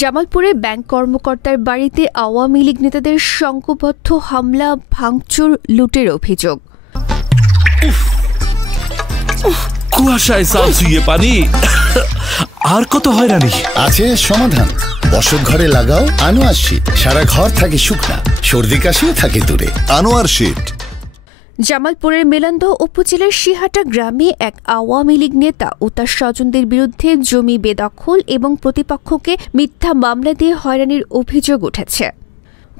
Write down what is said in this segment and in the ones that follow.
জামালপুরে ব্যাংক কর্মকর্তার বাড়িতে আওয়ামী লীগ নেতাদের সংঘবদ্ধ হামলা, ভাঙচুর, লুটের অভিযোগ। কুয়াশায় সালসুইয়ে পানি আর কত হয়রানি আছে সমাধান। বসত ঘরে লাগাও আনোয়ার শীট, সারা ঘর থাকে শুকনা, সর্দি কাশিও থাকে দূরে। আনোয়ার শীট। জামালপুরের মেলান্দহ উপজেলার শিহাটা গ্রামে এক আওয়ামী লীগ নেতা ও তার স্বজনদের বিরুদ্ধে জমি বেদখল এবং প্রতিপক্ষকে মিথ্যা মামলা দিয়ে হয়রানির অভিযোগ উঠেছে।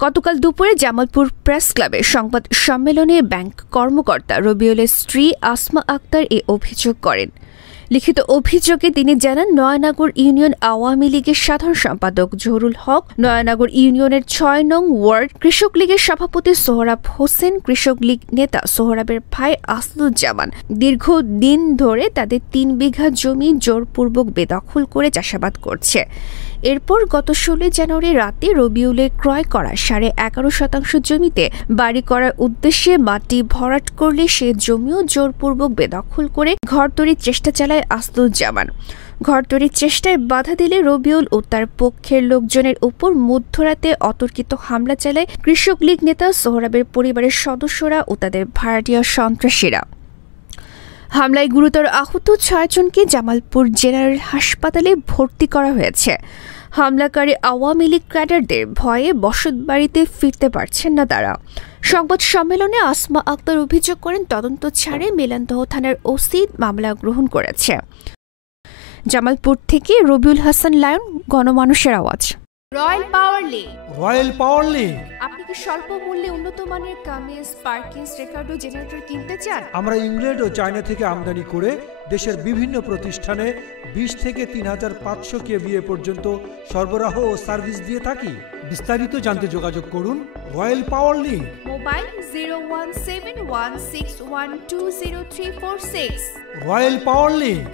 গতকাল দুপুরে জামালপুর প্রেস ক্লাবে সংবাদ সম্মেলনে ব্যাংক কর্মকর্তা রবিউলের স্ত্রী আসমা আক্তার এ অভিযোগ করেন। লিখিত অভিযোগে তিনি জানান, নয়ানগর ইউনিয়ন আওয়ামী লীগের সাধারণ সম্পাদক জহুরুল হক, নয়ানগর ইউনিয়নের ৬ নং ওয়ার্ড কৃষক লীগের সভাপতি সোহরাব হোসেন, কৃষক লীগ নেতা সোহরাবের ভাই আসাদুজ্জামান দীর্ঘদিন ধরে তাদের ৩ বিঘা জমি জোরপূর্বক বেদখল করে চাষাবাদ করছে। এরপর গত ১৬ জানুয়ারি রাতে রবিউলের ক্রয় করা ১১.৫% জমিতে বাড়ি করার উদ্দেশ্যে মাটি ভরাট করলে সে জমিও জোরপূর্বক বেদখল করে ঘর তৈরির চেষ্টা চালায় আসাদুজ্জামান। ঘর তৈরির চেষ্টায় বাধা দিলে রবিউল ও তার পক্ষের লোকজনের উপর মধ্যরাতে অতর্কিত হামলা চালায় কৃষক লীগ নেতা সোহরাবের পরিবারের সদস্যরা ও তাদের ভাড়াটিয়া সন্ত্রাসীরা। হামলায় গুরুতর আহত ৬ জনকে জামালপুর জেনারেল হাসপাতালে ভর্তি করা হয়েছে। হামলাকারী আওয়ামী লীগ ক্যাডারদের ভয়ে বসতবাড়িতে ফিরতে পারছেন না তারা। সংবাদ সম্মেলনে আসমা আক্তার অভিযোগ করেন, তদন্ত ছাড়ে মেলান্দহ থানার ওসি মামলা গ্রহণ করেছে। জামালপুর থেকে রবিউল হাসান লায়ন, গণমানুষের আওয়াজ। রয়্যাল পাওয়ার লিঙ্ক। রয়্যাল পাওয়ার লিঙ্ক। আপনি কি স্বল্প মূল্যে উন্নত মানের কামিজ, পার্কিংস, রেকর্ড ও জেনারেটর কিনতে চান? আমরা ইংল্যান্ড ও চায়না থেকে আমদানি করে দেশের বিভিন্ন প্রতিষ্ঠানে ২০ থেকে ৩৫০০ কেভিএ পর্যন্ত সরবরাহ ও সার্ভিস দিয়ে থাকি। বিস্তারিত জানতে যোগাযোগ করুন রয়্যাল পাওয়ার লিঙ্ক। মোবাইল 01716120346। রয়্যাল পাওয়ার লিঙ্ক।